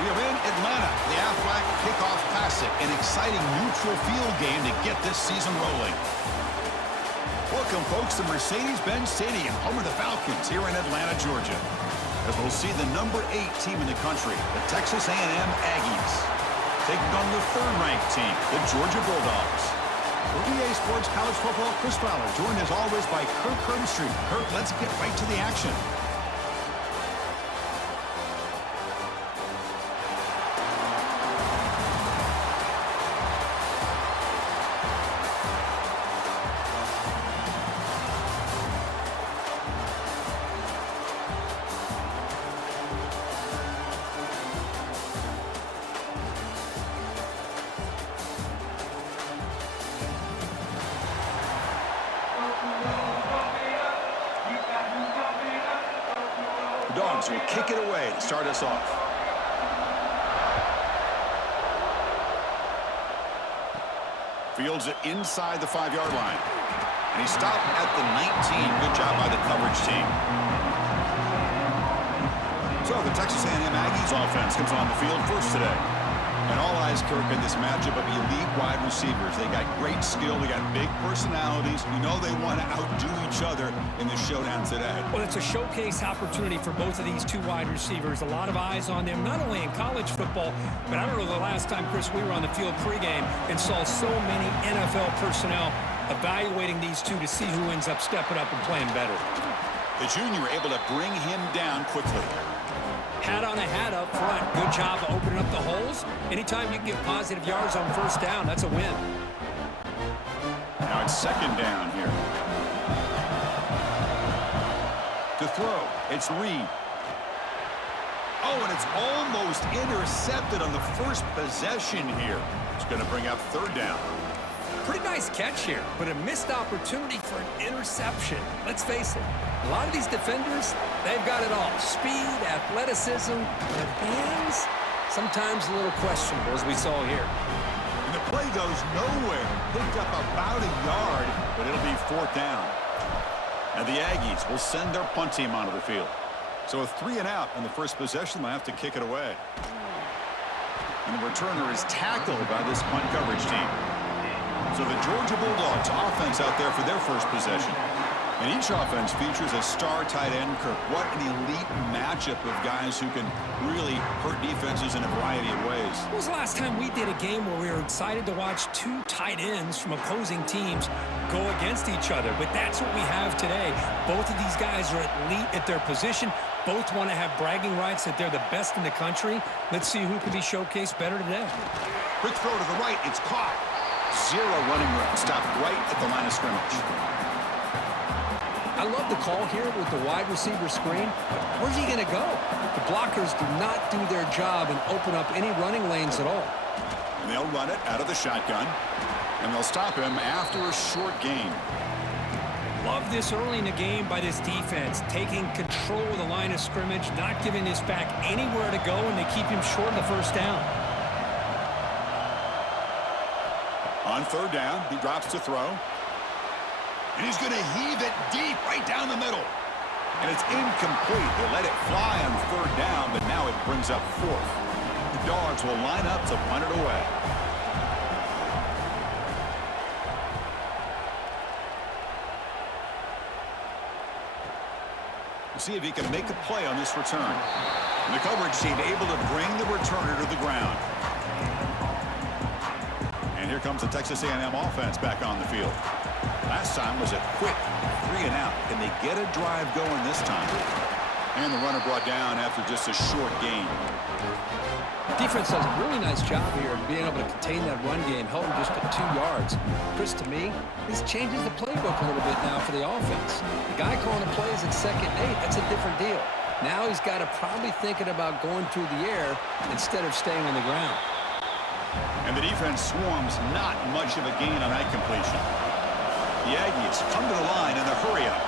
We are in Atlanta, the Aflac Kickoff Classic, an exciting neutral field game to get this season rolling. Welcome, folks, to Mercedes-Benz Stadium, home of the Falcons here in Atlanta, Georgia. As we'll see the number 8 team in the country, the Texas A&M Aggies, taking on the 3rd-ranked team, the Georgia Bulldogs. For EA Sports College Football, Chris Fowler, joined as always by Kirk Herbstreit. Kirk, let's get right to the action. Dogs will kick it away to start us off. Fields it inside the 5-yard line. And he stopped at the 19. Good job by the coverage team. So the Texas A&M Aggies offense comes on the field first today. And all eyes, Kirk, in this matchup of elite wide receivers. They got great skill. They got big personalities. You know they want to outdo each other in the showdown today. Well, it's a showcase opportunity for both of these 2 wide receivers. A lot of eyes on them, not only in college football, but I don't know the last time, Chris, we were on the field pregame and saw so many NFL personnel evaluating these 2 to see who ends up stepping up and playing better. The junior able to bring him down quickly. Hat on a hat up front. Good job of opening up the holes. Anytime you can get positive yards on 1st down, that's a win. Now it's 2nd down here. To throw, it's Reed. Oh, and it's almost intercepted on the first possession here. It's going to bring up 3rd down. Pretty nice catch here, but a missed opportunity for an interception. Let's face it, a lot of these defenders, they've got it all. Speed, athleticism, but hands, sometimes a little questionable, as we saw here. And the play goes nowhere. Picked up about a yard, but it'll be 4th down. And the Aggies will send their punt team onto the field. So a 3 and out on the first possession, they'll have to kick it away. And the returner is tackled by this punt coverage team. So the Georgia Bulldogs offense out there for their first possession. And each offense features a star tight end, Kirk. What an elite matchup of guys who can really hurt defenses in a variety of ways. When was the last time we did a game where we were excited to watch 2 tight ends from opposing teams go against each other? But that's what we have today. Both of these guys are elite at their position. Both want to have bragging rights that they're the best in the country. Let's see who can be showcased better today. Quick throw to the right. It's caught. 0 running room. Stopped right at the line of scrimmage. I love the call here with the wide receiver screen. Where's he going to go? The blockers do not do their job and open up any running lanes at all. And they'll run it out of the shotgun. And they'll stop him after a short gain. Love this early in the game by this defense, taking control of the line of scrimmage, not giving this back anywhere to go, and they keep him short of the 1st down. On 3rd down, he drops to throw. And he's going to heave it deep right down the middle. And it's incomplete. They let it fly on 3rd down, but now it brings up 4th. The Dogs will line up to punt it away. We'll see if he can make a play on this return. And the coverage team able to bring the returner to the ground. And here comes the Texas A&M offense back on the field. Last time was a quick 3 and out. Can they get a drive going this time? And the runner brought down after just a short gain. Defense does a really nice job here of being able to contain that run game, held him just at 2 yards. Chris, to me, this changes the playbook a little bit now for the offense. The guy calling the plays at 2nd and 8, that's a different deal. Now he's got to probably thinking about going through the air instead of staying on the ground. And the defense swarms not much of a gain on that completion. The Aggies come to the line in a hurry-up.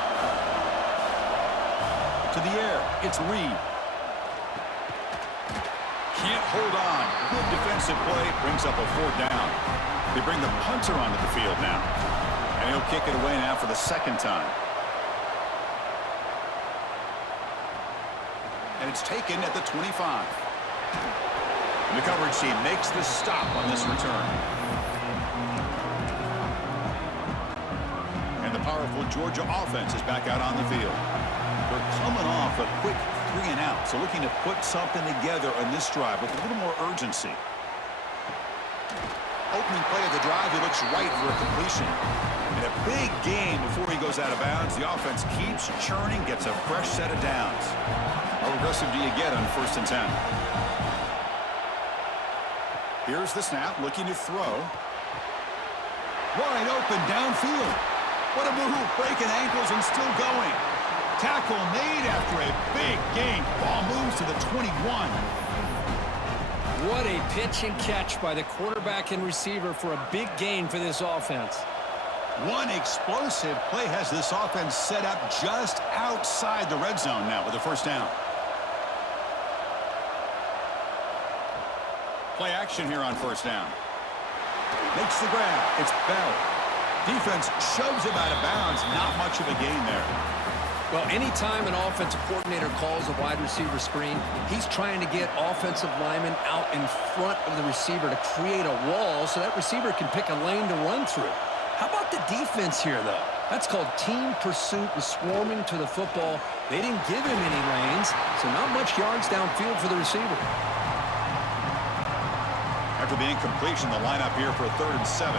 To the air, it's Reed. Can't hold on. Good defensive play, brings up a 4th down. They bring the punter onto the field now. And he'll kick it away now for the 2nd time. And it's taken at the 25. The coverage team makes the stop on this return. And the powerful Georgia offense is back out on the field. They're coming off a quick 3-and-out, so looking to put something together on this drive with a little more urgency. Opening play of the drive, he looks right for a completion. And a big gain before he goes out of bounds. The offense keeps churning, gets a fresh set of downs. How aggressive do you get on 1st and 10? Here's the snap, looking to throw. Wide open downfield. What a move, breaking ankles and still going. Tackle made after a big gain. Ball moves to the 21. What a pitch and catch by the quarterback and receiver for a big gain for this offense. One explosive play has this offense set up just outside the red zone now with a 1st down. Play action here on 1st down. Makes the grab. It's Bell. Defense shoves him out of bounds. Not much of a gain there. Well, anytime an offensive coordinator calls a wide receiver screen, he's trying to get offensive linemen out in front of the receiver to create a wall so that receiver can pick a lane to run through. How about the defense here, though? That's called team pursuit and swarming to the football. They didn't give him any lanes, so not much yards downfield for the receiver. After the incompletion, the lineup here for a 3rd and 7.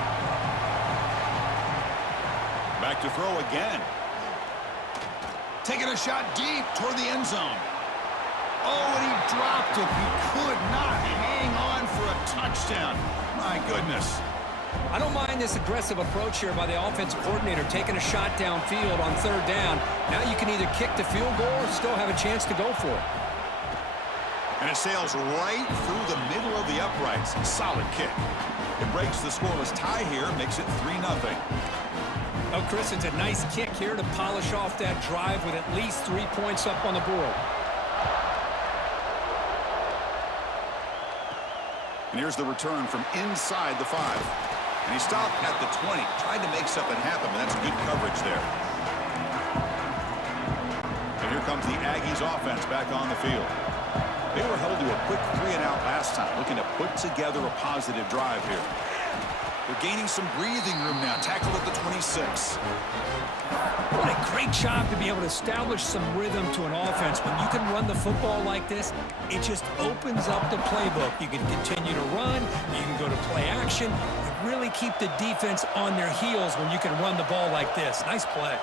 Back to throw again. Taking a shot deep toward the end zone. Oh, and he dropped it. He could not hang on for a touchdown. My goodness. I don't mind this aggressive approach here by the offensive coordinator, taking a shot downfield on 3rd down. Now you can either kick the field goal or still have a chance to go for it. And it sails right through the middle of the uprights. Solid kick. It breaks the scoreless tie here, makes it 3-0. Oh, Chris, it's a nice kick here to polish off that drive with at least 3 points up on the board. And here's the return from inside the 5. And he stopped at the 20. Tried to make something happen, but that's good coverage there. And here comes the Aggies offense back on the field. They were held to a quick 3-and-out last time, looking to put together a positive drive here. They're gaining some breathing room now. Tackled at the 26. What a great job to be able to establish some rhythm to an offense. When you can run the football like this, it just opens up the playbook. You can continue to run. You can go to play action. You really keep the defense on their heels when you can run the ball like this. Nice play.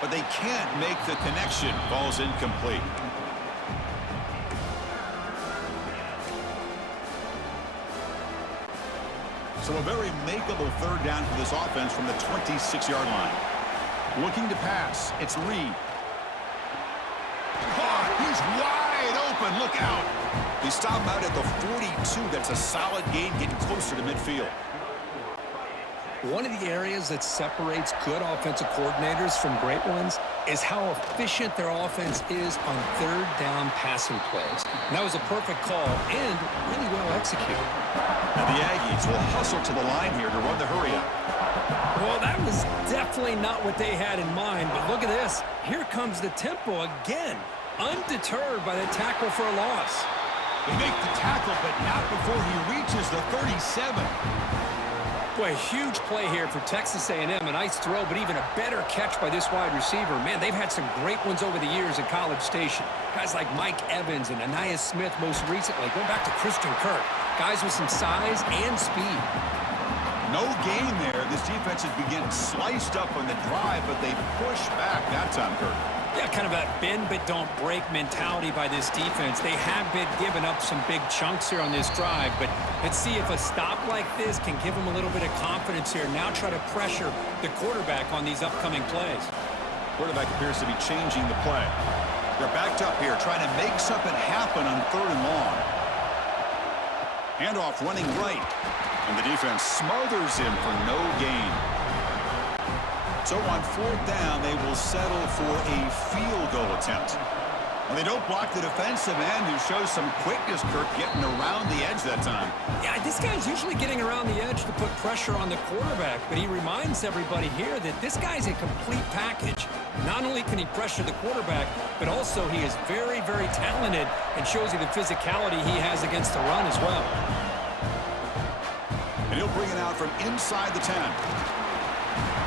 But they can't make the connection. Ball's incomplete. So a very makeable 3rd down for this offense from the 26-yard line. Looking to pass. It's Reed. Caught. He's wide open. Look out. They stop him out at the 42. That's a solid gain, getting closer to midfield. One of the areas that separates good offensive coordinators from great ones is how efficient their offense is on 3rd down passing plays. And that was a perfect call and really well executed. And the Aggies will hustle to the line here to run the hurry-up. Well, that was definitely not what they had in mind, but look at this. Here comes the tempo again, undeterred by the tackle for a loss. They make the tackle, but not before he reaches the 37. Boy, huge play here for Texas A&M. A nice throw, but even a better catch by this wide receiver. Man, they've had some great ones over the years at College Station. Guys like Mike Evans and Anais Smith most recently, going back to Christian Kirk. Guys with some size and speed. No gain there. This defense has been getting sliced up on the drive, but they push back that time, Kirk. Yeah, kind of a bend but don't break mentality by this defense. They have been giving up some big chunks here on this drive, but let's see if a stop like this can give them a little bit of confidence here. Now try to pressure the quarterback on these upcoming plays. Quarterback appears to be changing the play. They're backed up here, trying to make something happen on 3rd and long. Handoff running right, and the defense smothers him for no gain. So on 4th down, they will settle for a field goal attempt. And they don't block the defensive end, who shows some quickness, Kirk, getting around the edge that time. Yeah, this guy's usually getting around the edge to put pressure on the quarterback, but he reminds everybody here that this guy's a complete package. Not only can he pressure the quarterback, but also he is very, very talented and shows you the physicality he has against the run as well. And he'll bring it out from inside the 10.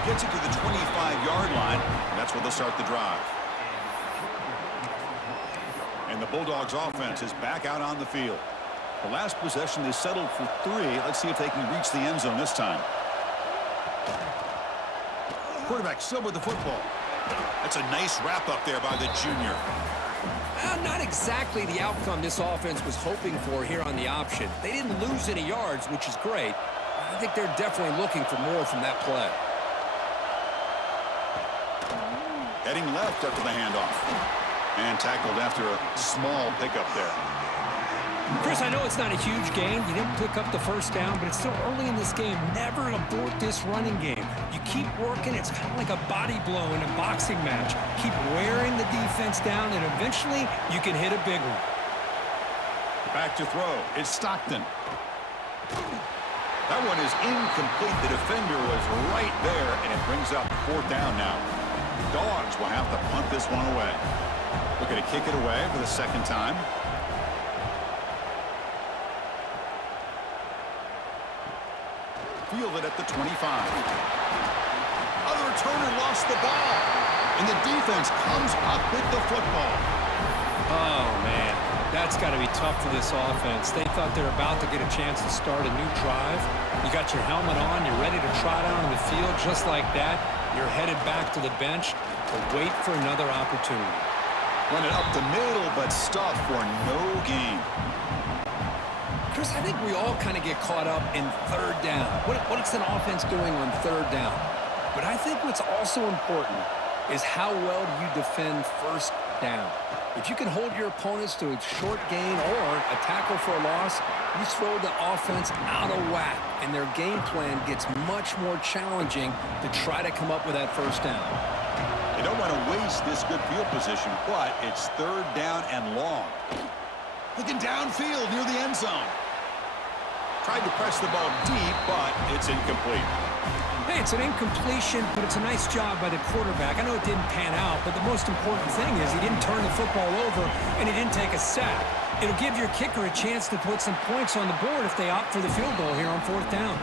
Gets it to the 25-yard line, and that's where they'll start the drive. And the Bulldogs offense is back out on the field. The last possession, they settled for 3. Let's see if they can reach the end zone this time. Quarterback still with the football. That's a nice wrap up there by the junior. Not exactly the outcome this offense was hoping for here on the option. They didn't lose any yards, which is great. I think they're definitely looking for more from that play. Heading left after the handoff. And tackled after a small pickup there. Chris, I know it's not a huge gain. You didn't pick up the first down, but it's still early in this game. Never abort this running game. You keep working. It's kind of like a body blow in a boxing match. Keep wearing the defense down, and eventually you can hit a big one. Back to throw. It's Stockton. That one is incomplete. The defender was right there, and it brings up 4th down now. Dogs will have to punt this one away. Looking to kick it away for the second time. Fielded at the 25. Other returner lost the ball. And the defense comes up with the football. Oh, man. That's got to be tough for this offense. They thought they're about to get a chance to start a new drive. You got your helmet on. You're ready to trot out on the field just like that. You're headed back to the bench to wait for another opportunity. Run it up the middle, but stuff for no gain. Chris, I think we all kind of get caught up in 3rd down. What's an offense doing on 3rd down? But I think what's also important is how well do you defend 1st down. If you can hold your opponents to a short gain or a tackle for a loss, you throw the offense out of whack, and their game plan gets much more challenging to try to come up with that 1st down. They don't want to waste this good field position, but it's 3rd down and long. Looking downfield near the end zone. Tried to press the ball deep, but it's incomplete. Hey, it's an incompletion, but it's a nice job by the quarterback. I know it didn't pan out, but the most important thing is he didn't turn the football over, and he didn't take a sack. It'll give your kicker a chance to put some points on the board if they opt for the field goal here on 4th down.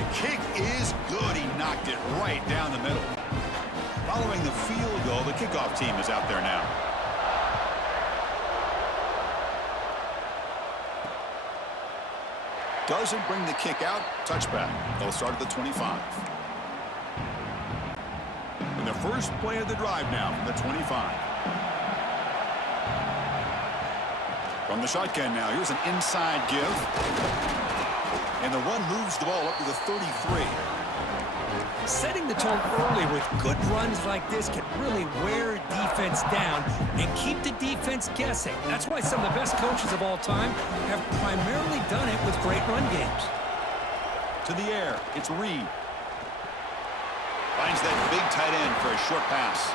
The kick is good. He knocked it right down the middle. Following the field goal, the kickoff team is out there now. Doesn't bring the kick out. Touchback. They'll start at the 25. And the first play of the drive now from the 25. From the shotgun now, here's an inside give. And the run moves the ball up to the 33. Setting the tone early with good runs like this can really wear defense down and keep the defense guessing. That's why some of the best coaches of all time have primarily done it with great run games. To the air, it's Reed. Finds that big tight end for a short pass.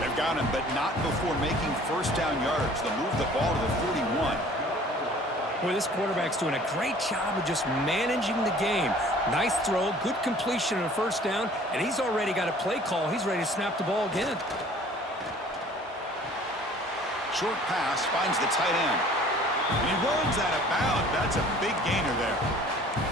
They've got him, but not before making 1st down yards. They'll move the ball to the 41. Boy, this quarterback's doing a great job of just managing the game. Nice throw, good completion on a 1st down, and he's already got a play call. He's ready to snap the ball again. Short pass finds the tight end. And he runs out of bounds. That's a big gainer there.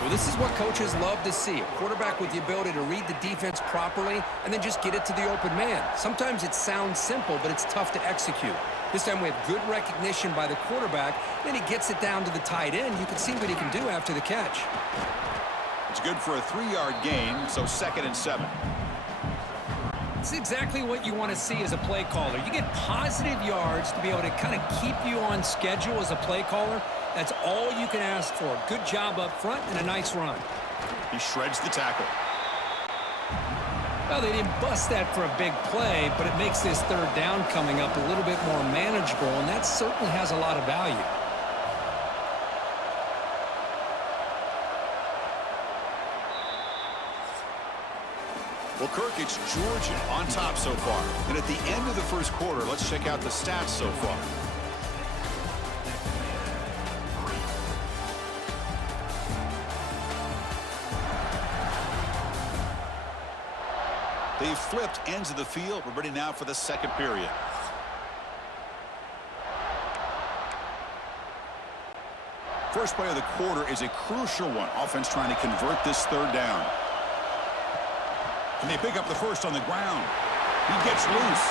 Well, this is what coaches love to see. A quarterback with the ability to read the defense properly and then just get it to the open man. Sometimes it sounds simple, but it's tough to execute. This time we have good recognition by the quarterback. Then he gets it down to the tight end. You can see what he can do after the catch. It's good for a 3-yard gain, so 2nd and 7. It's exactly what you want to see as a play caller. You get positive yards to be able to kind of keep you on schedule as a play caller. That's all you can ask for. Good job up front and a nice run. He shreds the tackle. Well, they didn't bust that for a big play, but it makes this 3rd down coming up a little bit more manageable, and that certainly has a lot of value. Well, Kirk, it's Georgia on top so far. And at the end of the first quarter, let's check out the stats so far. They've flipped ends of the field. We're ready now for the second period. First play of the quarter is a crucial one. Offense trying to convert this third down. Can they pick up the first on the ground? He gets loose.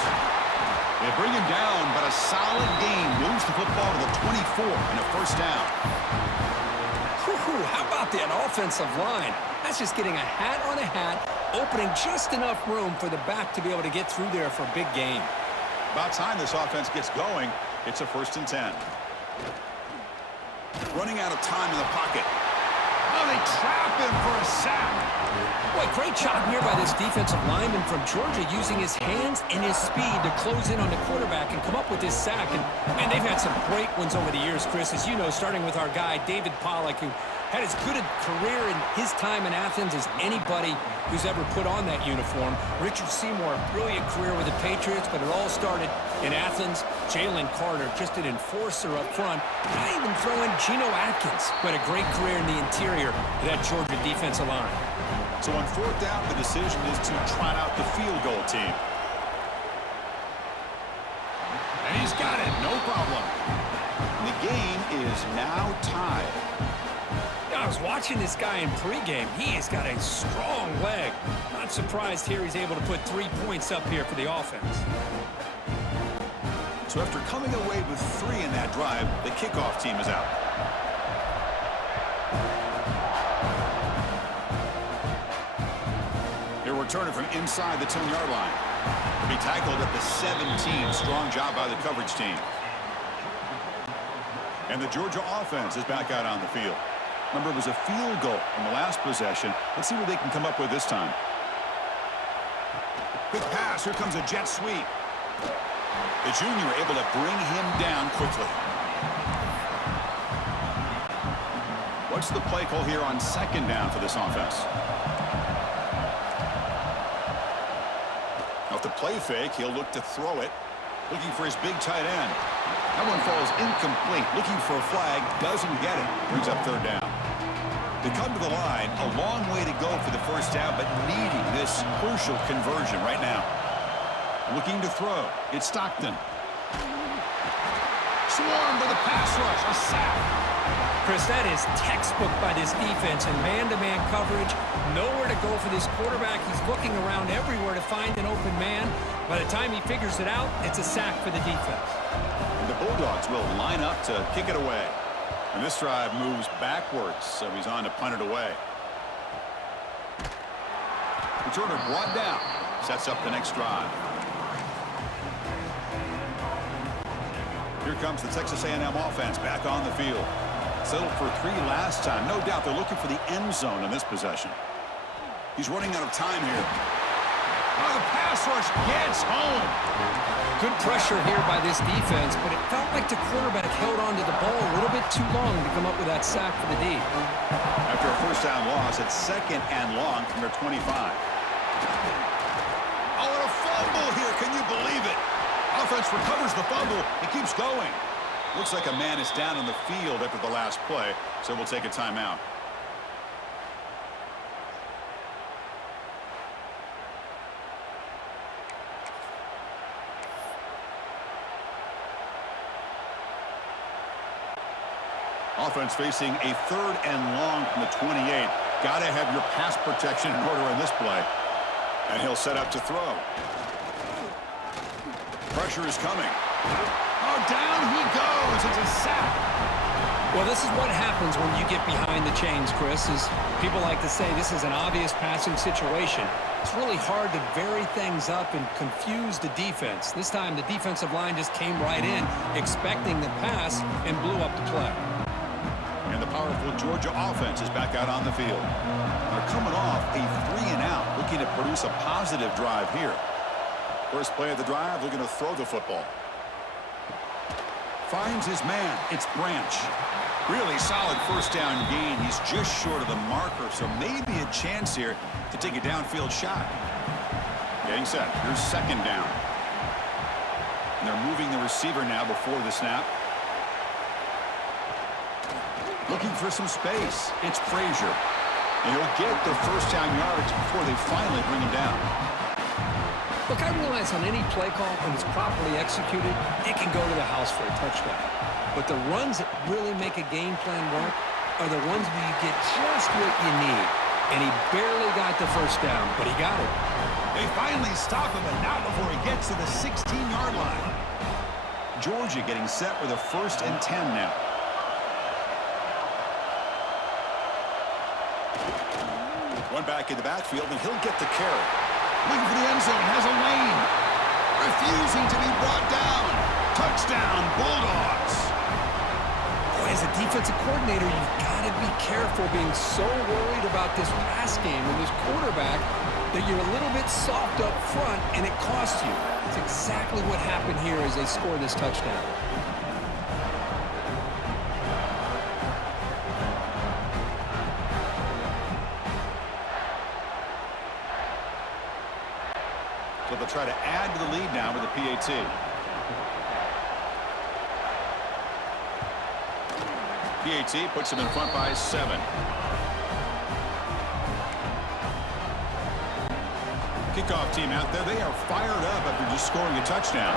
They bring him down, but a solid gain moves the football to the 24 and a first down. How about that offensive line? That's just getting a hat on a hat, opening just enough room for the back to be able to get through there for a big gain. About time this offense gets going. It's a 1st and 10. Running out of time in the pocket. Oh, they trap him for a sack. Boy, great job here by this defensive lineman from Georgia using his hands and his speed to close in on the quarterback and come up with this sack. And man, they've had some great ones over the years, Chris, as you know, starting with our guy, David Pollock, who had as good a career in his time in Athens as anybody who's ever put on that uniform. Richard Seymour, brilliant career with the Patriots, but it all started in Athens. Jalen Carter, just an enforcer up front. Not even throwing Geno Atkins, but a great career in the interior of that Georgia defensive line. So on 4th down, the decision is to trot out the field goal team. And he's got it, no problem. The game is now tied. I was watching this guy in pregame. He has got a strong leg. Not surprised here he's able to put 3 points up here for the offense. So after coming away with 3 in that drive, the kickoff team is out. He'll return it from inside the 10-yard line. He'll be tackled at the 17. Strong job by the coverage team. And the Georgia offense is back out on the field. Remember, it was a field goal in the last possession. Let's see what they can come up with this time. Quick pass. Here comes a jet sweep. The junior able to bring him down quickly. What's the play call here on 2nd down for this offense? Off the play fake, he'll look to throw it. Looking for his big tight end. That one falls incomplete. Looking for a flag. Doesn't get it. Brings up 3rd down. They come to the line. A long way to go for the first down, but needing this crucial conversion right now. Looking to throw. It's Stockton. Swarmed by the pass rush. A sack. Chris, that is textbook by this defense in man-to-man coverage. Nowhere to go for this quarterback. He's looking around everywhere to find an open man. By the time he figures it out, it's a sack for the defense. And the Bulldogs will line up to kick it away. And this drive moves backwards, so he's on to punt it away. Returner brought down. Sets up the next drive. Here comes the Texas A&M offense back on the field. Settled for 3 last time. No doubt they're looking for the end zone in this possession. He's running out of time here. Oh, the pass rush gets home. Good pressure here by this defense, but it felt like the quarterback held on to the ball a little bit too long to come up with that sack for the D. After a first down loss, it's 2nd and long from their 25. Oh, and a fumble here. Can you believe it? Offense recovers the fumble. He keeps going. Looks like a man is down on the field after the last play, so we'll take a timeout. Offense facing a 3rd and long from the 28. Got to have your pass protection in order in this play. And he'll set up to throw. Pressure is coming. Oh, down he goes. It's a sack. Well, this is what happens when you get behind the chains, Chris, is people like to say this is an obvious passing situation. It's really hard to vary things up and confuse the defense. This time, the defensive line just came right in, expecting the pass, and blew up the play. And the powerful Georgia offense is back out on the field. They're coming off a 3-and-out, looking to produce a positive drive here. First play of the drive, looking to throw the football. Finds his man. It's Branch. Really solid first down gain. He's just short of the marker, so maybe a chance here to take a downfield shot. Getting set. Here's second down. And they're moving the receiver now before the snap. Looking for some space. It's Frazier. And he'll get the first down yards before they finally bring him down. Look, I realize on any play call, when it's properly executed, it can go to the house for a touchdown. But the runs that really make a game plan work are the ones where you get just what you need. And he barely got the first down, but he got it. They finally stop him, and not before he gets to the 16-yard line. Georgia getting set with a 1st and 10 now. One back in the backfield, and he'll get the carry. Looking for the end zone, has a lane. Refusing to be brought down. Touchdown, Bulldogs. Boy, as a defensive coordinator, you've got to be careful being so worried about this pass game and this quarterback that you're a little bit soft up front, and it costs you. It's exactly what happened here as they score this touchdown. So they'll try to add to the lead now with the PAT. PAT puts them in front by 7. Kickoff team out there. They are fired up after just scoring a touchdown.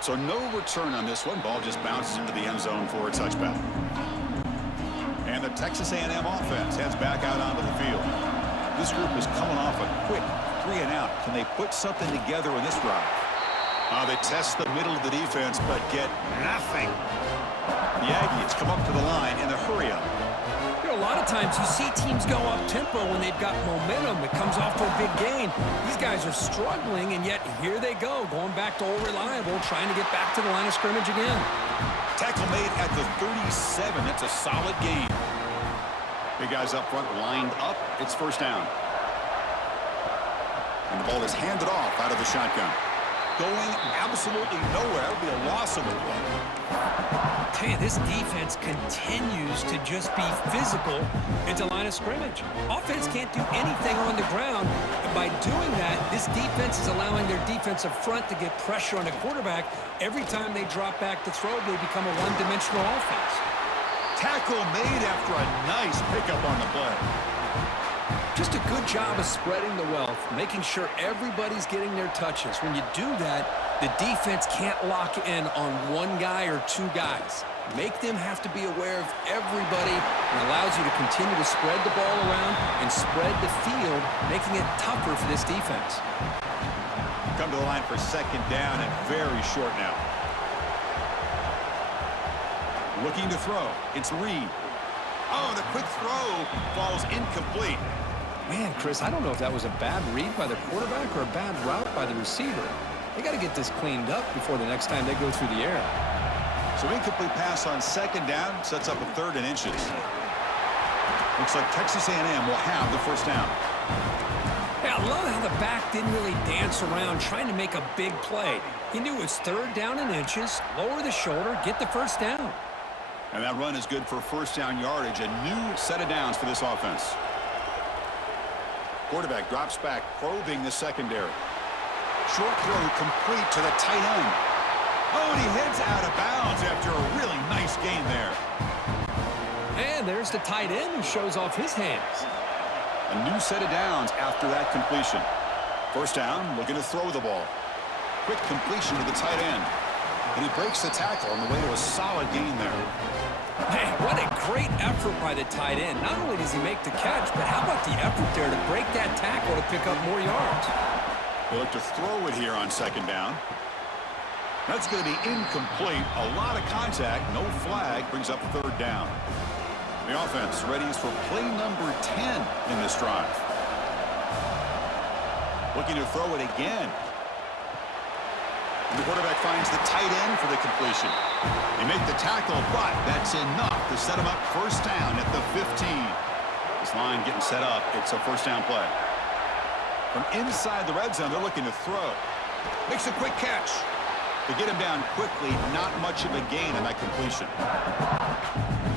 So no return on this one. Ball just bounces into the end zone for a touchback. And the Texas A&M offense heads back out onto the field. This group is coming off a quick 3 and out. Can they put something together in this drive? They test the middle of the defense, but get nothing. The Aggies come up to the line in a hurry-up. You know, a lot of times you see teams go up-tempo when they've got momentum. It comes off to a big gain. These guys are struggling, and yet here they go, going back to old reliable, trying to get back to the line of scrimmage again. Tackle made at the 37. That's a solid gain. Big guys up front lined up. It's first down. And the ball is handed off out of the shotgun. Going absolutely nowhere. It would be a loss of the play. Tell you, this defense continues to just be physical at the line of scrimmage. Offense can't do anything on the ground. And by doing that, this defense is allowing their defensive front to get pressure on the quarterback. Every time they drop back to throw, they become a one-dimensional offense. Tackle made after a nice pickup on the play. Just a good job of spreading the wealth, making sure everybody's getting their touches. When you do that, the defense can't lock in on one guy or two guys. Make them have to be aware of everybody, and allows you to continue to spread the ball around and spread the field, making it tougher for this defense. Come to the line for second down and very short now. Looking to throw. It's Reed. Oh, the quick throw falls incomplete. Man, Chris, I don't know if that was a bad read by the quarterback or a bad route by the receiver. They got to get this cleaned up before the next time they go through the air. So incomplete pass on second down sets up a 3rd and inches. Looks like Texas A&M will have the first down. Hey, I love how the back didn't really dance around trying to make a big play. He knew it's 3rd down and inches, lower the shoulder, get the first down. And that run is good for first down yardage. A new set of downs for this offense. Quarterback drops back, probing the secondary. Short throw complete to the tight end. Oh, and he heads out of bounds after a really nice gain there. And there's the tight end who shows off his hands. A new set of downs after that completion. First down, looking to throw the ball. Quick completion to the tight end. And he breaks the tackle on the way to a solid gain there. Man, what a great effort by the tight end. Not only does he make the catch, but how about the effort there to break that tackle to pick up more yards? They look to throw it here on second down. That's going to be incomplete. A lot of contact. No flag. Brings up 3rd down. The offense readies for play number 10 in this drive. Looking to throw it again. And the quarterback finds the tight end for the completion. They make the tackle, but that's enough to set him up first down at the 15. This line getting set up. It's a first down play. From inside the red zone, they're looking to throw. Makes a quick catch. To get him down quickly, not much of a gain on that completion.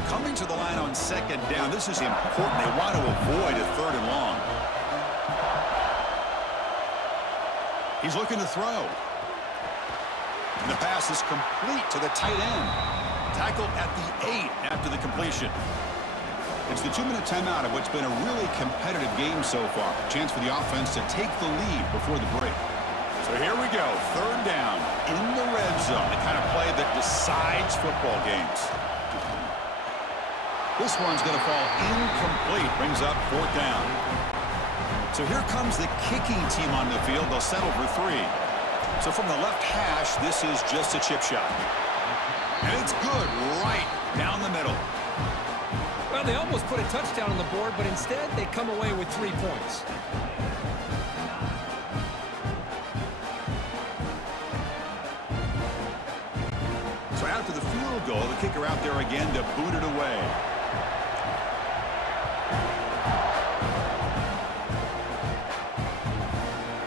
Coming to the line on second down, this is important. They want to avoid a 3rd and long. He's looking to throw. And the pass is complete to the tight end. Tackled at the 8 after the completion. It's the 2-minute timeout of what's been a really competitive game so far. Chance for the offense to take the lead before the break. So here we go, 3rd down in the red zone, the kind of play that decides football games. This one's going to fall incomplete, brings up 4th down. So here comes the kicking team on the field. They'll settle for 3. So from the left hash, this is just a chip shot. And it's good right down the middle. Well, they almost put a touchdown on the board, but instead they come away with 3 points. So after the field goal, the kicker out there again to boot it away.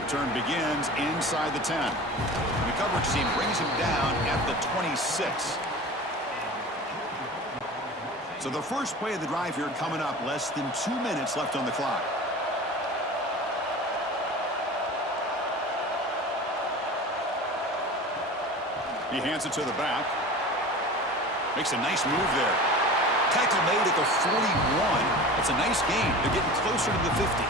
Return begins inside the 10. And the coverage team brings him down at the 26. So the first play of the drive here coming up, less than 2 minutes left on the clock. He hands it to the back. Makes a nice move there. Tackle made at the 41. It's a nice gain. They're getting closer to the 50.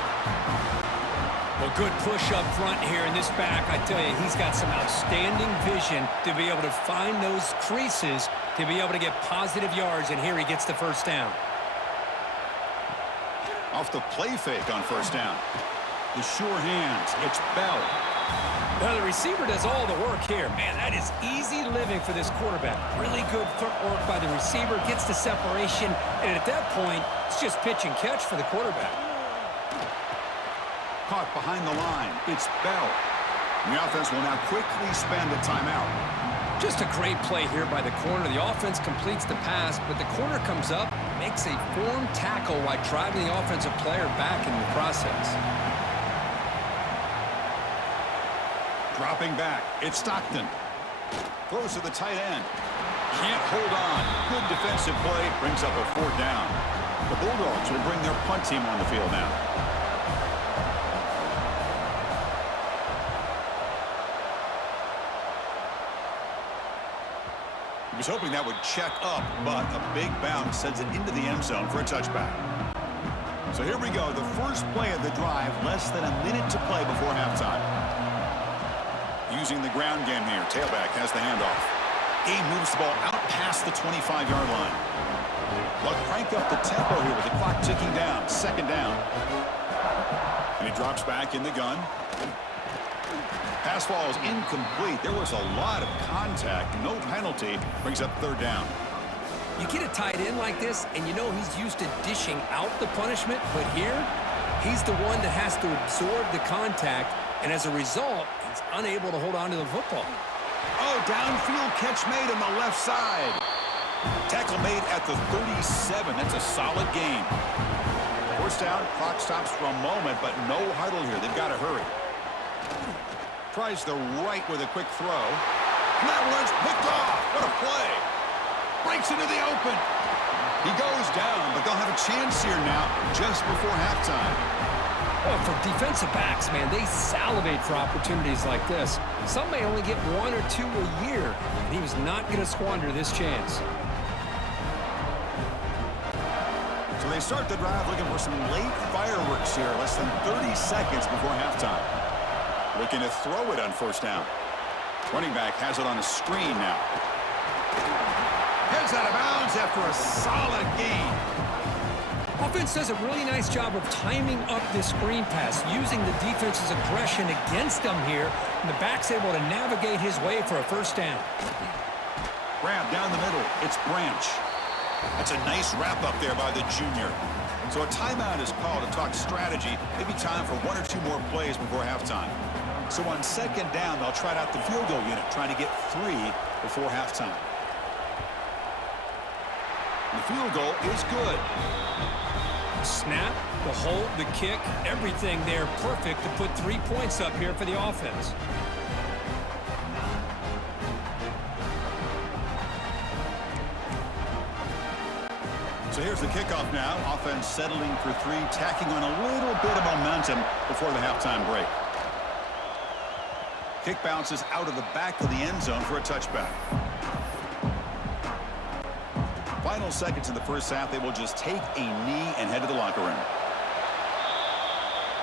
Well, good push up front here in this back. I tell you, he's got some outstanding vision to be able to find those creases, to be able to get positive yards, and here he gets the 1st down. Off the play fake on 1st down. The sure hands. It's Bell. Well, the receiver does all the work here. Man, that is easy living for this quarterback. Really good footwork by the receiver, gets the separation, and at that point, it's just pitch and catch for the quarterback. Caught behind the line. It's Bell. The offense will now quickly spend a timeout. Just a great play here by the corner. The offense completes the pass, but the corner comes up, makes a form tackle while driving the offensive player back in the process. Dropping back. It's Stockton. Throws to the tight end. Can't hold on. Good defensive play. Brings up a 4th down. The Bulldogs will bring their punt team on the field now. He was hoping that would check up, but a big bounce sends it into the end zone for a touchback. So here we go, the first play of the drive, less than a minute to play before halftime. Using the ground game here, tailback has the handoff. Game moves the ball out past the 25-yard line. They'll crank up the tempo here with the clock ticking down, 2nd down. And he drops back in the gun. Pass falls incomplete. There was a lot of contact. No penalty. Brings up 3rd down. You get a tight end like this, and you know he's used to dishing out the punishment, but here, he's the one that has to absorb the contact, and as a result, he's unable to hold on to the football. Oh, downfield catch made on the left side. Tackle made at the 37. That's a solid gain. 1st down, clock stops for a moment, but no huddle here. They've got to hurry. Tries the right with a quick throw. And that one's picked off. What a play. Breaks into the open. He goes down, but they'll have a chance here now just before halftime. Well, for defensive backs, man, they salivate for opportunities like this. Some may only get 1 or 2 a year, and he was not going to squander this chance. So they start the drive looking for some late fireworks here, less than 30 seconds before halftime. Looking to throw it on 1st down. Running back has it on a screen now. Heads out of bounds after a solid gain. Offense does a really nice job of timing up this screen pass, using the defense's aggression against them here, and the back's able to navigate his way for a 1st down. Grab down the middle. It's Branch. That's a nice wrap up there by the junior. So a timeout is called to talk strategy. Maybe time for 1 or 2 more plays before halftime. So on 2nd down, they'll try out the field goal unit, trying to get 3 before halftime. The field goal is good. Snap, the hold, the kick, everything there perfect to put 3 points up here for the offense. So here's the kickoff now. Offense settling for three, tacking on a little bit of momentum before the halftime break. Kick bounces out of the back of the end zone for a touchback. Final seconds in the first half, they will just take a knee and head to the locker room.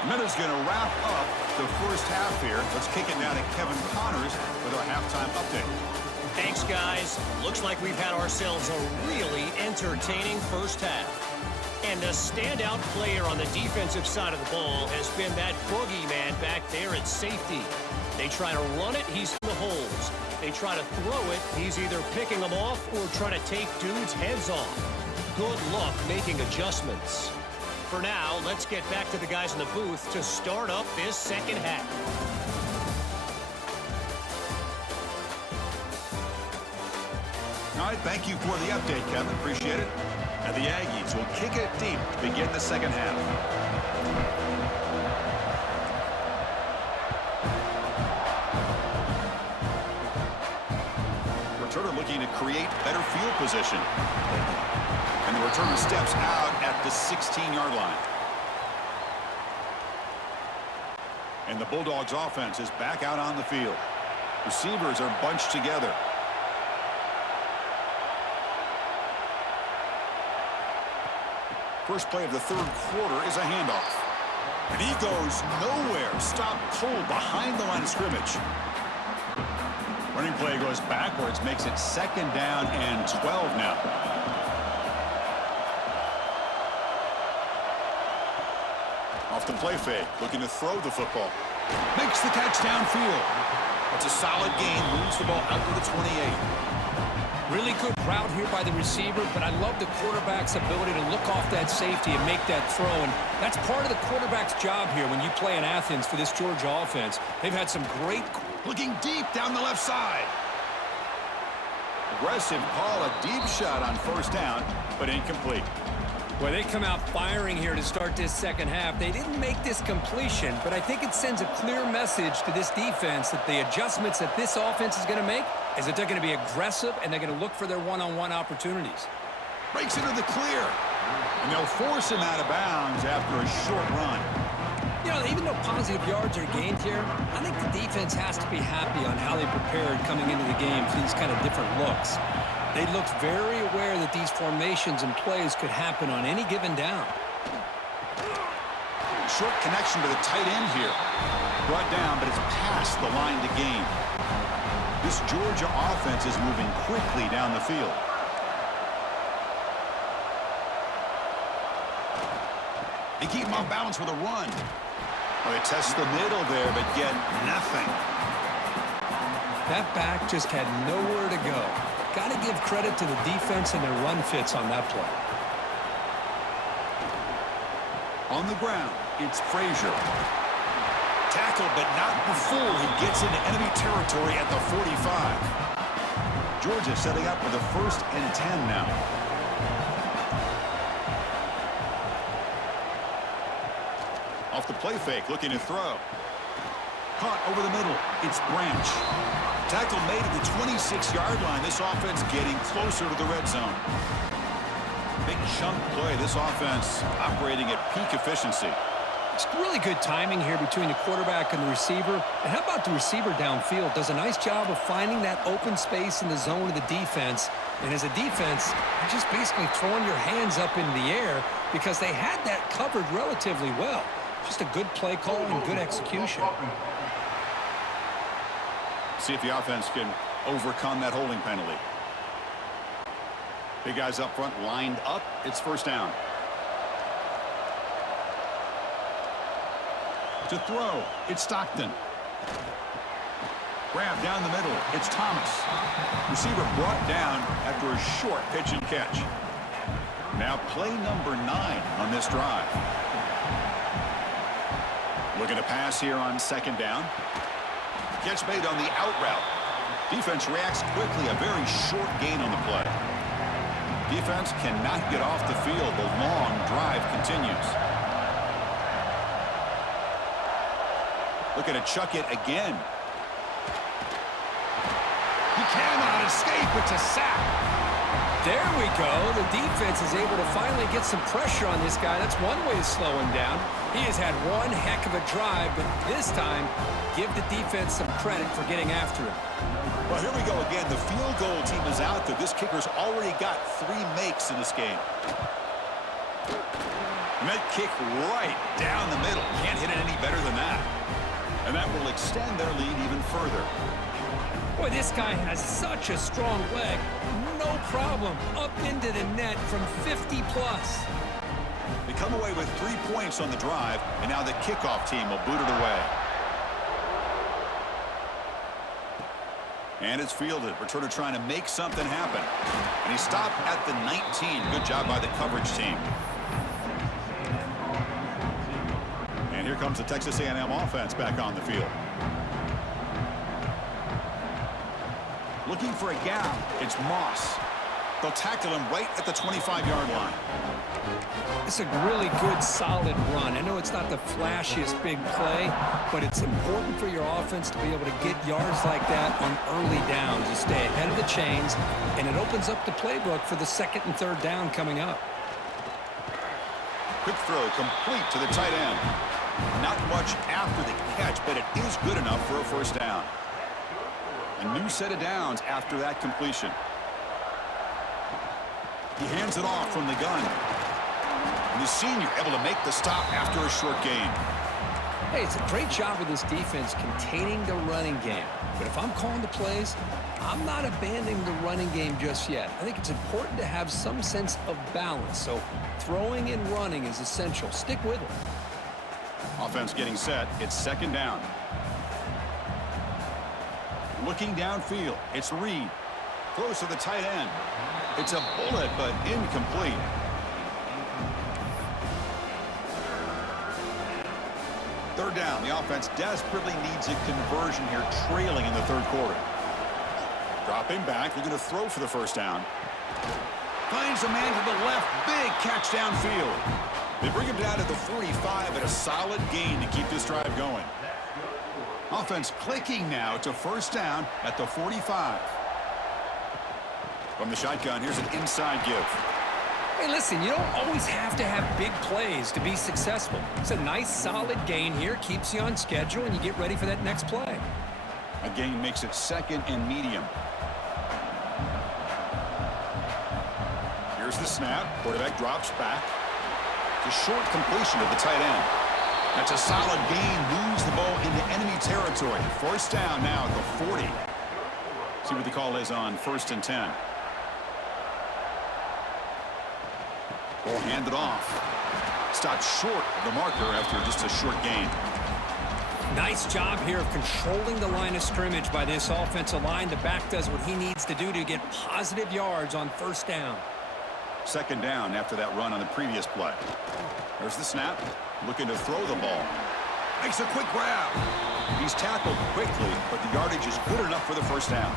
Miller's going to wrap up the first half here. Let's kick it now to Kevin Connors with our halftime update. Thanks, guys. Looks like we've had ourselves a really entertaining first half. And the standout player on the defensive side of the ball has been that boogeyman back there at safety. They try to run it, he's in the holes. They try to throw it, he's either picking them off or trying to take dudes' heads off. Good luck making adjustments. For now, let's get back to the guys in the booth to start up this second half. All right, thank you for the update, Kevin. Appreciate it. And the Aggies will kick it deep to begin the second half. Returner looking to create better field position. And the returner steps out at the 16-yard line. And the Bulldogs offense is back out on the field. Receivers are bunched together. First play of the third quarter is a handoff. And he goes nowhere. Stopped cold behind the line of scrimmage. Running play goes backwards, makes it second down and 12 now. Off the play fake, looking to throw the football. Makes the catch downfield. It's a solid gain, moves the ball out to the 28. Really good route here by the receiver, but I love the quarterback's ability to look off that safety and make that throw. And that's part of the quarterback's job here when you play in Athens for this Georgia offense. They've had some great... Looking deep down the left side. Aggressive call, a deep shot on first down, but incomplete. Well, they come out firing here to start this second half. They didn't make this completion, but I think it sends a clear message to this defense that the adjustments that this offense is going to make is that they're going to be aggressive and they're going to look for their one-on-one opportunities. Breaks into the clear. And they'll force him out of bounds after a short run. You know, even though positive yards are gained here, I think the defense has to be happy on how they prepared coming into the game for these kind of different looks. They looked very aware that these formations and plays could happen on any given down. Short connection to the tight end here. Brought down, but it's past the line to gain. This Georgia offense is moving quickly down the field. They keep him off balance with a run. Well, they test the middle there, but get nothing. That back just had nowhere to go. Got to give credit to the defense and their run fits on that play. On the ground, it's Frazier. Tackled, but not before he gets into enemy territory at the 45. Georgia setting up with a 1st and 10 now. Off the play fake, looking to throw. Caught over the middle. It's Branch. Tackle made at the 26-yard line. This offense getting closer to the red zone. Big chunk play. This offense operating at peak efficiency. It's really good timing here between the quarterback and the receiver. And how about the receiver downfield? Does a nice job of finding that open space in the zone of the defense. And as a defense, you're just basically throwing your hands up in the air because they had that covered relatively well. Just a good play call and good execution. See if the offense can overcome that holding penalty. Big guys up front lined up. It's first down. To throw, it's Stockton. Grab down the middle, it's Thomas. Receiver brought down after a short pitch and catch. Now play number 9 on this drive. Looking to pass here on second down. Catch made on the out route. Defense reacts quickly, a very short gain on the play. Defense cannot get off the field. The long drive continues. Looking to chuck it again. He cannot escape. It's a sack. There we go. The defense is able to finally get some pressure on this guy. That's one way to slow him down. He has had one heck of a drive, but this time, give the defense some credit for getting after him. Well, here we go again. The field goal team is out there. This kicker's already got 3 makes in this game. And that kick right down the middle. Can't hit it any better than that. And that will extend their lead even further. Boy, this guy has such a strong leg. No problem. Up into the net from 50 plus. They come away with 3 points on the drive, and now the kickoff team will boot it away. And it's fielded. Returner trying to make something happen. And he stopped at the 19. Good job by the coverage team. And here comes the Texas A&M offense back on the field. Looking for a gap. It's Moss. They'll tackle him right at the 25-yard line. It's a really good, solid run. I know it's not the flashiest big play, but it's important for your offense to be able to get yards like that on early downs to stay ahead of the chains, and it opens up the playbook for the 2nd and 3rd down coming up. Quick throw complete to the tight end. Not much after the catch, but it is good enough for a first down. A new set of downs after that completion. He hands it off from the gun. And the senior able to make the stop after a short gain. Hey, it's a great job with this defense containing the running game. But if I'm calling the plays, I'm not abandoning the running game just yet. I think it's important to have some sense of balance. So throwing and running is essential. Stick with it. Offense getting set. It's 2nd down. Looking downfield. It's Reed. Throws to the tight end. It's a bullet, but incomplete. Third down. The offense desperately needs a conversion here, trailing in the 3rd quarter. Dropping back. They're going to throw for the first down. Finds a man to the left. Big catch downfield. They bring him down to the 45, but a solid gain to keep this drive going. Offense clicking now to first down at the 45. From the shotgun, here's an inside give. Hey, listen, you don't always have to have big plays to be successful. It's a nice, solid gain here, keeps you on schedule, and you get ready for that next play. A gain makes it 2nd and medium. Here's the snap. Quarterback drops back. It's a short completion to the tight end. That's a solid gain. Moves the ball into enemy territory. First down now at the 40. See what the call is on 1st and 10. Ball handed off. Stopped short of the marker after just a short gain. Nice job here of controlling the line of scrimmage by this offensive line. The back does what he needs to do to get positive yards on first down. 2nd down after that run on the previous play. There's the snap. Looking to throw the ball. Makes a quick grab. He's tackled quickly, but the yardage is good enough for the first down.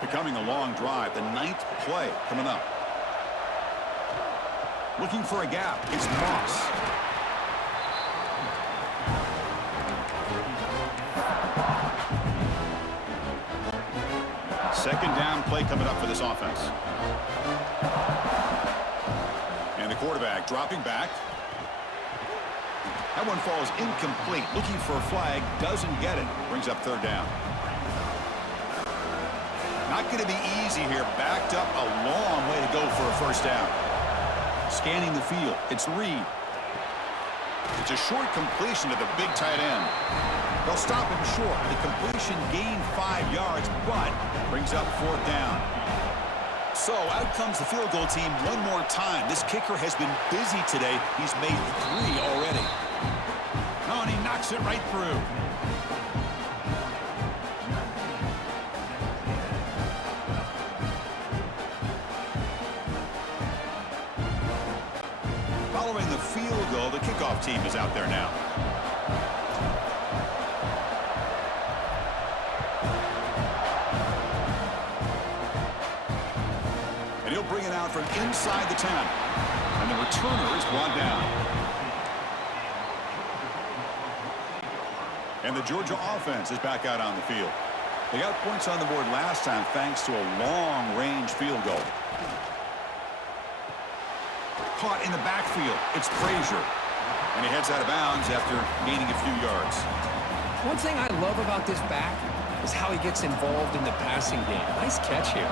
Becoming a long drive. The 9th play coming up. Looking for a gap. It's Moss. Second down play coming up for this offense. And the quarterback dropping back. That one falls incomplete. Looking for a flag. Doesn't get it. Brings up 3rd down. Not going to be easy here. Backed up a long way to go for a first down. Scanning the field. It's Reed. It's a short completion to the big tight end. They'll stop him short. The completion gained 5 yards, but brings up 4th down. So out comes the field goal team one more time. This kicker has been busy today. He's made 3 already. Oh, and he knocks it right through. Following the field goal, the kickoff team is out there now. And he'll bring it out from inside the 10. And the returner is brought down. And the Georgia offense is back out on the field. They got points on the board last time thanks to a long-range field goal. Caught in the backfield. It's Frazier. And he heads out of bounds after gaining a few yards. One thing I love about this back is how he gets involved in the passing game. Nice catch here.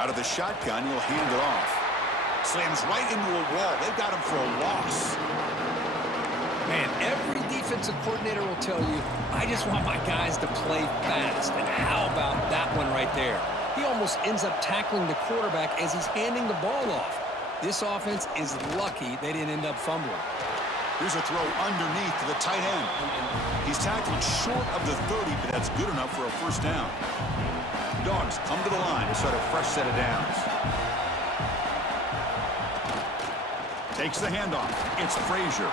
Out of the shotgun, he'll hand it off. Slams right into a wall. They've got him for a loss. Man, every defensive coordinator will tell you, I just want my guys to play fast. And how about that one right there? He almost ends up tackling the quarterback as he's handing the ball off. This offense is lucky they didn't end up fumbling. Here's a throw underneath to the tight end. He's tackled short of the 30, but that's good enough for a first down. Dogs come to the line to start a fresh set of downs. Takes the handoff. It's Frazier.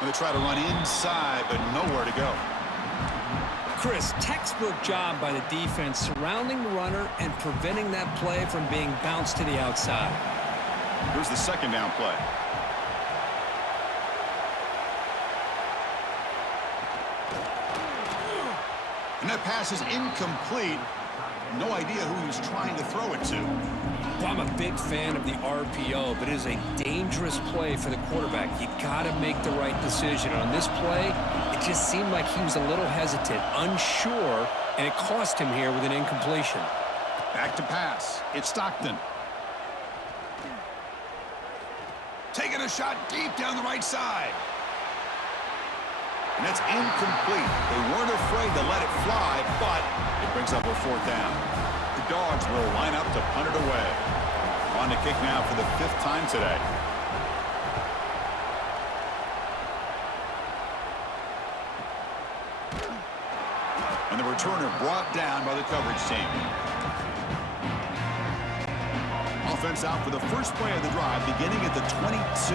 Going to try to run inside, but nowhere to go. Chris, textbook job by the defense surrounding the runner and preventing that play from being bounced to the outside. Here's the second down play. And that pass is incomplete. No idea who he was trying to throw it to. Well, I'm a big fan of the RPO, but it is a dangerous play for the quarterback. You got to make the right decision. On this play, it just seemed like he was a little hesitant, unsure, and it cost him here with an incompletion. Back to pass. It's Stockton. Taking a shot deep down the right side. And that's incomplete. They weren't afraid to let it fly, but it brings up a fourth down. The Dogs will line up to punt it away. On to kick now for the 5th time today. And the returner brought down by the coverage team. Offense out for the first play of the drive, beginning at the 22.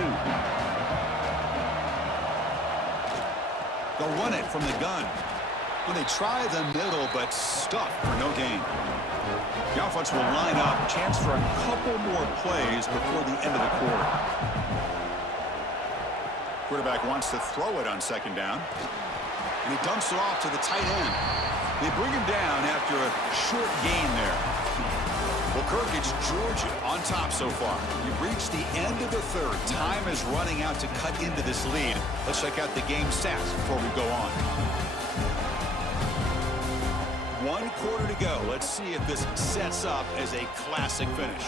They'll run it from the gun. When they try the middle, but stuffed for no gain. The offense will line up. Chance for a couple more plays before the end of the quarter. Quarterback wants to throw it on second down. And he dumps it off to the tight end. They bring him down after a short gain there. Well, Kirk, it's Georgia on top so far. You've reached the end of the third. Time is running out to cut into this lead. Let's check out the game stats before we go on. 1 quarter to go. Let's see if this sets up as a classic finish.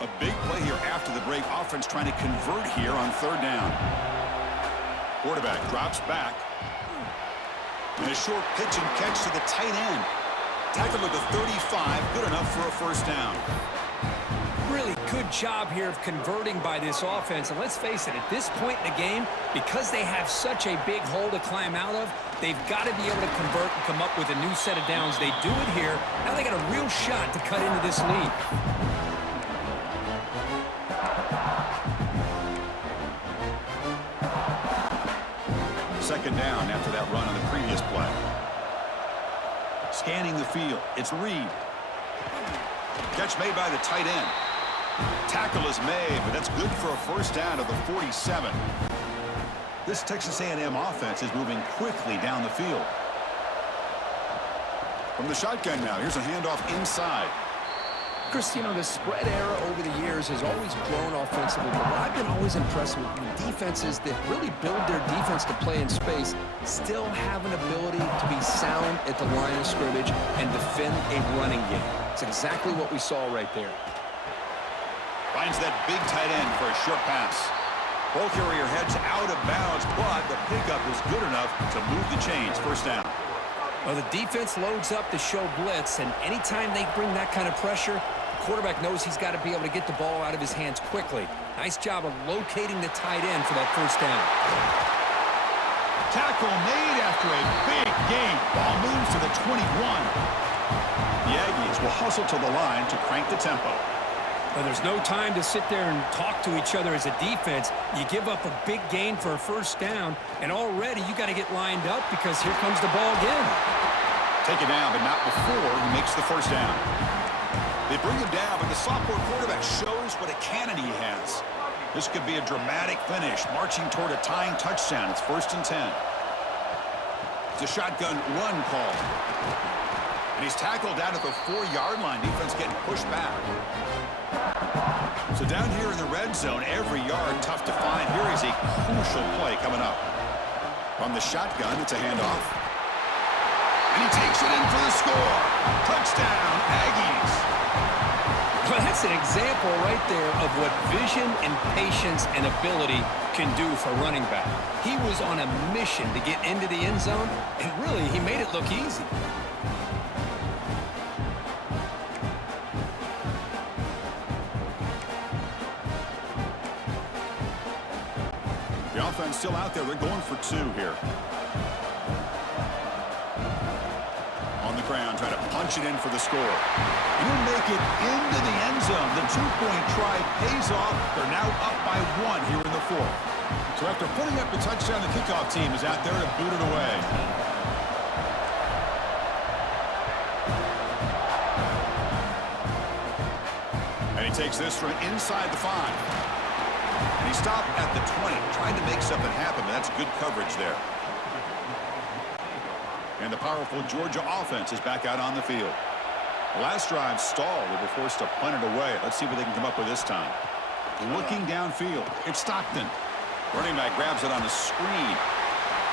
A big play here after the break. Offense trying to convert here on third down. Quarterback drops back. And a short pitch and catch to the tight end. Tackled at the 35, good enough for a first down. Really good job here of converting by this offense. And let's face it, at this point in the game, because they have such a big hole to climb out of, they've got to be able to convert and come up with a new set of downs. They do it here. Now they got a real shot to cut into this lead. Second down after that run on the previous play. Scanning the field. It's Reed. Catch made by the tight end. Tackle is made, but that's good for a first down to the 47. This Texas A&M offense is moving quickly down the field. From the shotgun now, here's a handoff inside. Chris, you know, the spread era over the years has always grown offensively, but what I've been always impressed with defenses that really build their defense to play in space still have an ability to be sound at the line of scrimmage and defend a running game. It's exactly what we saw right there. Finds that big tight end for a short pass. Ball carrier heads out of bounds, but the pickup is good enough to move the chains. First down. Well, the defense loads up to show blitz, and anytime they bring that kind of pressure, the quarterback knows he's got to be able to get the ball out of his hands quickly. Nice job of locating the tight end for that first down. Tackle made after a big gain. Ball moves to the 21. The Aggies will hustle to the line to crank the tempo. Well, there's no time to sit there and talk to each other as a defense. You give up a big gain for a first down, and already you got to get lined up because here comes the ball again. Take it down, but not before he makes the first down. They bring him down, but the sophomore quarterback shows what a cannon he has. This could be a dramatic finish, marching toward a tying touchdown. It's 1st and 10. It's a shotgun run call. And he's tackled down at the 4-yard line. Defense getting pushed back. So down here in the red zone, every yard tough to find. Here is a crucial play coming up. From the shotgun, it's a handoff. And he takes it in for the score. Touchdown, Aggies. Well, that's an example right there of what vision and patience and ability can do for running back. He was on a mission to get into the end zone, and really, he made it look easy. The offense still out there. They're going for 2 here. On the ground, trying to punch it in for the score. And he'll make it into the end zone. The 2-point try pays off. They're now up by 1 here in the 4th. So after putting up the touchdown, the kickoff team is out there to boot it away. And he takes this from inside the 5. And he stopped at the 20, trying to make something happen, but that's good coverage there. And the powerful Georgia offense is back out on the field. The last drive stalled. They were forced to punt it away. Let's see what they can come up with this time. Looking downfield, it's Stockton. Running back grabs it on the screen.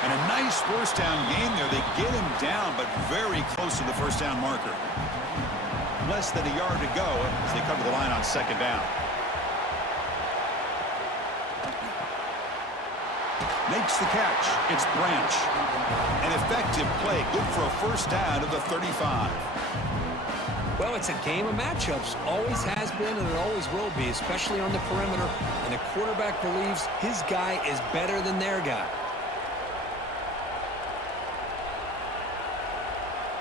And a nice 1st down game there. They get him down, but very close to the 1st down marker. Less than a yard to go as they come to the line on 2nd down. Makes the catch. It's Branch. An effective play. Good for a 1st down of the 35. Well, it's a game of matchups. Always has been, and it always will be, especially on the perimeter. And the quarterback believes his guy is better than their guy.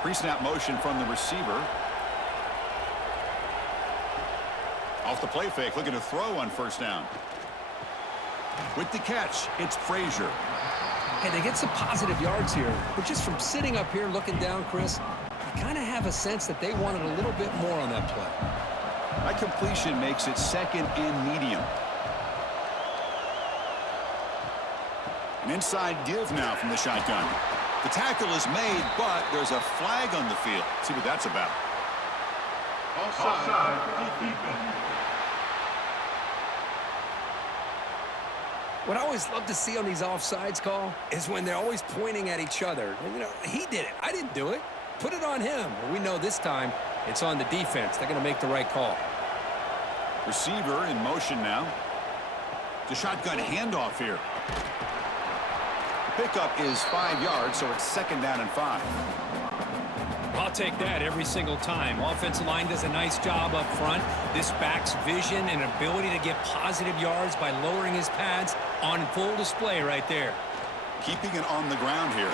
Pre-snap motion from the receiver. Off the play fake, looking to throw on 1st down. With the catch, it's Frazier. Hey, they get some positive yards here, but just from sitting up here looking down, Chris, you kind of have a sense that they wanted a little bit more on that play. That completion makes it 2nd and medium. An inside give now from the shotgun. The tackle is made, but there's a flag on the field. Let's see what that's about. Offside. What I always love to see on these offsides call is when they're always pointing at each other. And, you know, he did it. I didn't do it. Put it on him. Well, we know this time it's on the defense. They're going to make the right call. Receiver in motion now. The shotgun handoff here. The pickup is 5 yards, so it's 2nd down and 5. I'll take that every single time. Offensive line does a nice job up front. This back's vision and ability to get positive yards by lowering his pads on full display right there. Keeping it on the ground here.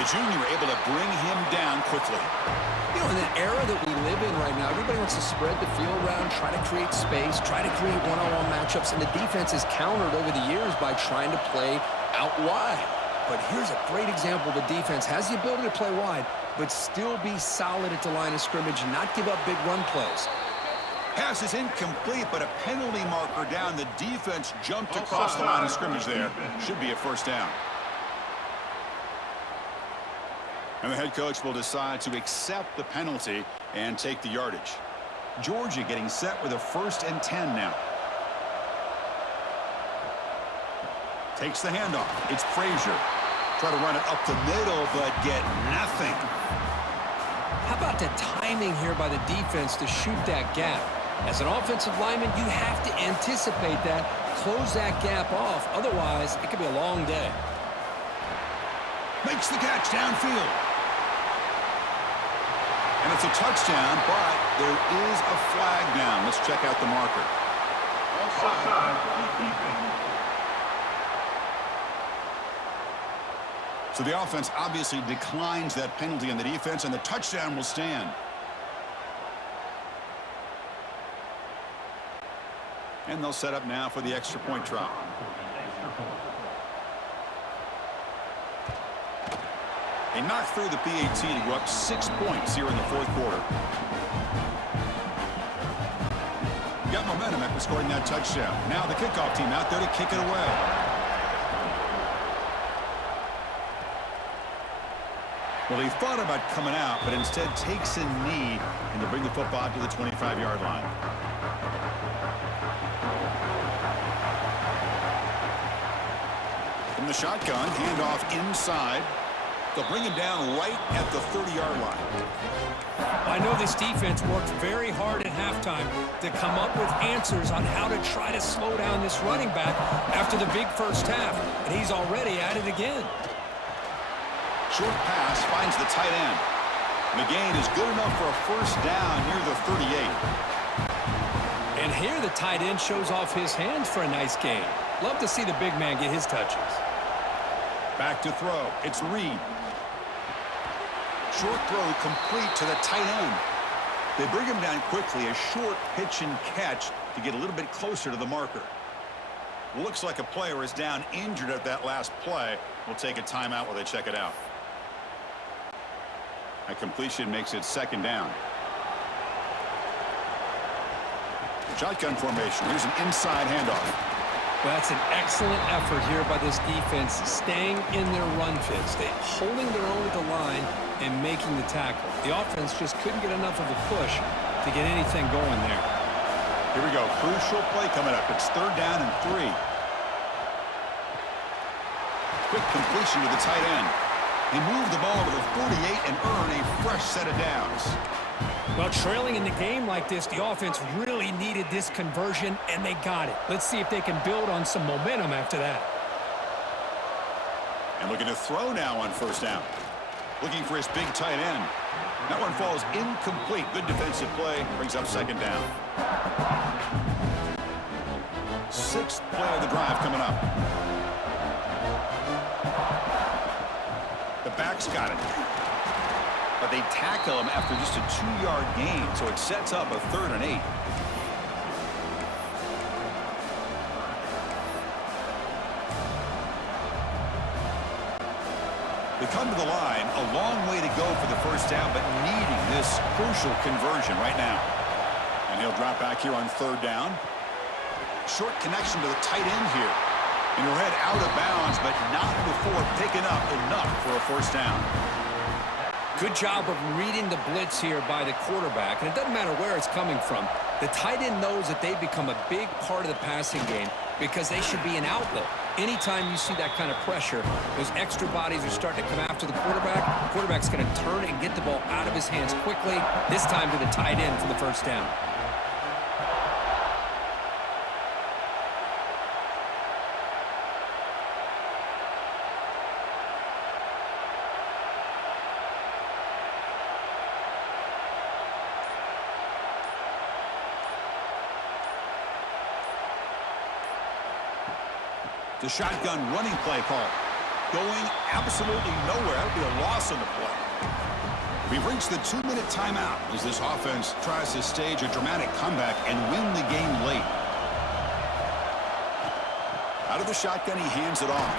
The junior able to bring him down quickly. You know, in the era that we live in right now, everybody wants to spread the field around, try to create space, try to create one-on-one matchups, and the defense is countered over the years by trying to play out wide. But here's a great example. The defense has the ability to play wide, but still be solid at the line of scrimmage and not give up big run plays. Pass is incomplete, but a penalty marker down. The defense jumped across the line of scrimmage there. Should be a 1st down. And the head coach will decide to accept the penalty and take the yardage. Georgia getting set with a 1st and 10 now. Takes the handoff. It's Frazier. Try to run it up the middle, but get nothing. How about the timing here by the defense to shoot that gap? As an offensive lineman, you have to anticipate that, close that gap off. Otherwise, it could be a long day. Makes the catch downfield. And it's a touchdown, but there is a flag down. Let's check out the marker. So the offense obviously declines that penalty on the defense, and the touchdown will stand. And they'll set up now for the extra point try. They knocked through the PAT to go up 6 points here in the 4th quarter. got momentum after scoring that touchdown. Now the kickoff team out there to kick it away. Well, he thought about coming out, but instead takes a knee and to bring the football to the 25-yard line. From the shotgun, handoff inside. They'll bring him down right at the 30-yard line. I know this defense worked very hard at halftime to come up with answers on how to try to slow down this running back after the big first half, and he's already at it again. Short pass finds the tight end. The gain is good enough for a first down near the 38. And here the tight end shows off his hands for a nice gain. Love to see the big man get his touches. Back to throw. It's Reed. Short throw complete to the tight end. They bring him down quickly. A short pitch and catch to get a little bit closer to the marker. Looks like a player is down injured at that last play. We'll take a timeout while they check it out. A completion makes it second down. Shotgun formation. Here's an inside handoff. Well, that's an excellent effort here by this defense, staying in their run fits, holding their own at the line and making the tackle. The offense just couldn't get enough of a push to get anything going there. Here we go. Crucial play coming up. It's third down and 3. Quick completion to the tight end. He moved the ball to the 48 and earned a fresh set of downs. Well, trailing in the game like this, the offense really needed this conversion, and they got it. Let's see if they can build on some momentum after that. And looking to throw now on first down. Looking for his big tight end. That one falls incomplete. Good defensive play. Brings up second down. 6th play of the drive coming up. The back's got it. But they tackle him after just a 2-yard gain, so it sets up a 3rd and 8. They come to the line, a long way to go for the first down, but needing this crucial conversion right now. And he'll drop back here on 3rd down. Short connection to the tight end here. And he'll head out of bounds, but not before picking up enough for a first down. Good job of reading the blitz here by the quarterback, and it doesn't matter where it's coming from. The tight end knows that they've become a big part of the passing game because they should be an outlet. Anytime you see that kind of pressure, those extra bodies are starting to come after the quarterback. The quarterback's going to turn and get the ball out of his hands quickly, this time to the tight end for the first down. The shotgun running play call. Going absolutely nowhere. That would be a loss on the play. We've reached the 2-minute timeout as this offense tries to stage a dramatic comeback and win the game late. Out of the shotgun, he hands it off.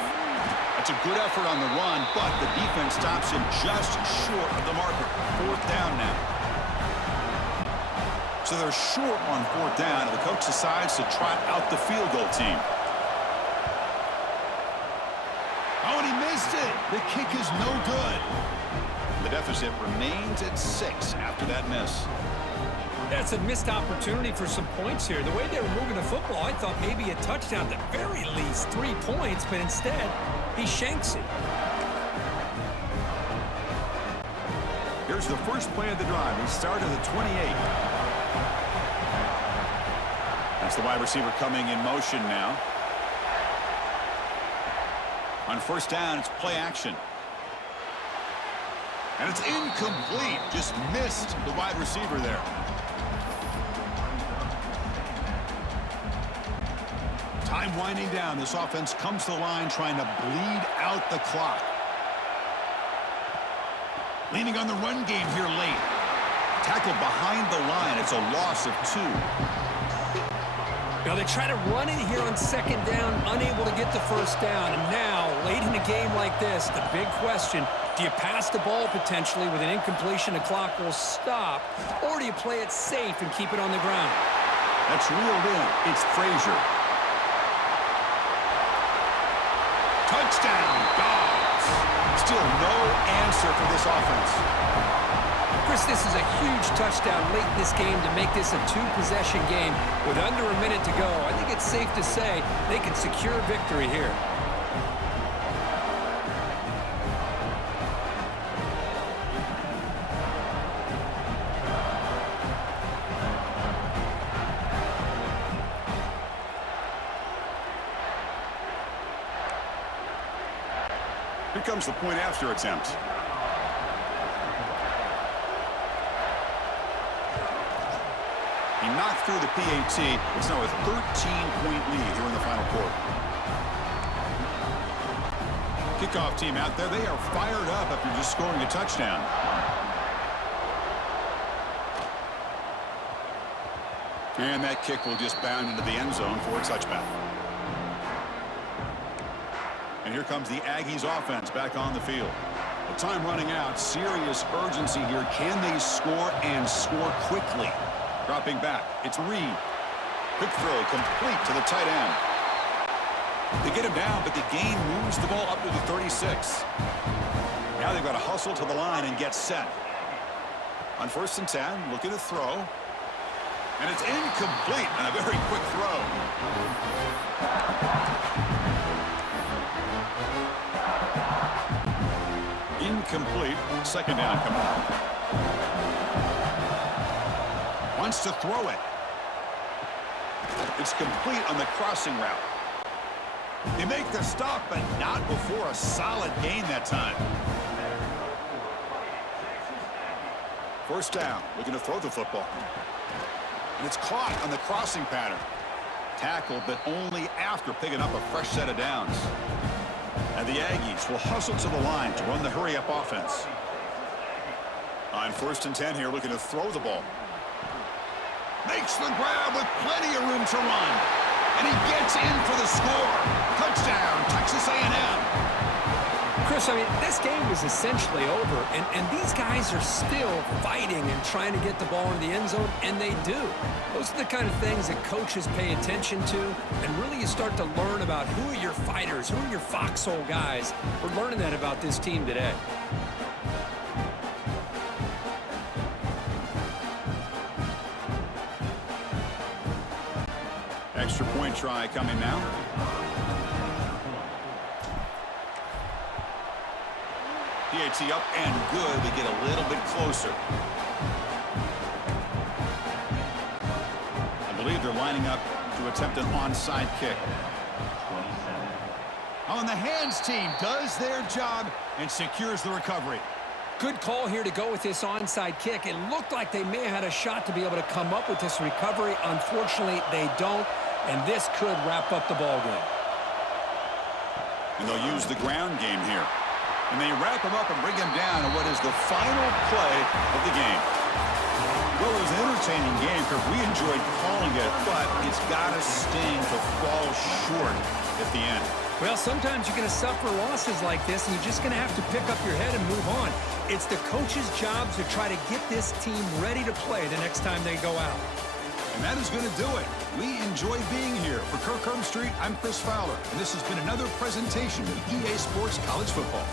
That's a good effort on the run, but the defense stops him just short of the marker. 4th down now. So they're short on 4th down, and the coach decides to trot out the field goal team. Oh, and he missed it. The kick is no good. The deficit remains at 6 after that miss. That's a missed opportunity for some points here. The way they were moving the football, I thought maybe a touchdown, at the very least 3 points, but instead, he shanks it. Here's the first play of the drive. He started at the 28. That's the wide receiver coming in motion now. On first down, it's play action. And it's incomplete. Just missed the wide receiver there. Time winding down. This offense comes to the line trying to bleed out the clock. Leaning on the run game here late. Tackled behind the line. It's a loss of 2. Now they try to run it here on second down, unable to get the first down. And now, late in a game like this, the big question, do you pass the ball potentially with an incompletion, the clock will stop, or do you play it safe and keep it on the ground? That's reeled in. It's Frazier. Touchdown, Dogs. Still no answer for this offense. Chris, this is a huge touchdown late in this game to make this a two-possession game with under a minute to go. I think it's safe to say they can secure victory here. Here comes the point after attempt. He knocked through the PAT. It's now a 13-point lead here in the final quarter. Kickoff team out there. They are fired up after just scoring a touchdown. And that kick will just bound into the end zone for a touchback. And here comes the Aggies offense back on the field. The time running out. Serious urgency here. Can they score and score quickly? Dropping back. It's Reed. Quick throw complete to the tight end. They get him down, but the gain moves the ball up to the 36. Now they've got to hustle to the line and get set. On 1st and 10, looking to throw. And it's incomplete and a very quick throw. Incomplete. 2nd down coming up. Wants to throw it. It's complete on the crossing route. They make the stop, but not before a solid gain that time. 1st down. Looking to throw the football. And it's caught on the crossing pattern. Tackled, but only after picking up a fresh set of downs. And the Aggies will hustle to the line to run the hurry-up offense. On 1st and 10 here, looking to throw the ball. Makes the grab with plenty of room to run. And he gets in for the score. Touchdown, Texas A&M. Chris, I mean, this game was essentially over, and these guys are still fighting and trying to get the ball in the end zone, and they do. Those are the kind of things that coaches pay attention to, and really you start to learn about who are your fighters, who are your foxhole guys. We're learning that about this team today. Extra point try coming now. PAT up and good. They get a little bit closer. I believe they're lining up to attempt an onside kick. On the hands team does their job and secures the recovery. Good call here to go with this onside kick. It looked like they may have had a shot to be able to come up with this recovery. Unfortunately, they don't, and this could wrap up the ball game. And they'll use the ground game here. And they wrap him up and bring him down in what is the final play of the game. Well, it was an entertaining game, Kirk. We enjoyed calling it, but it's got to sting to fall short at the end. Well, sometimes you're going to suffer losses like this, and you're just going to have to pick up your head and move on. It's the coach's job to try to get this team ready to play the next time they go out. And that is going to do it. We enjoy being here. For Kirk Herbstreit, I'm Chris Fowler, and this has been another presentation of EA Sports College Football.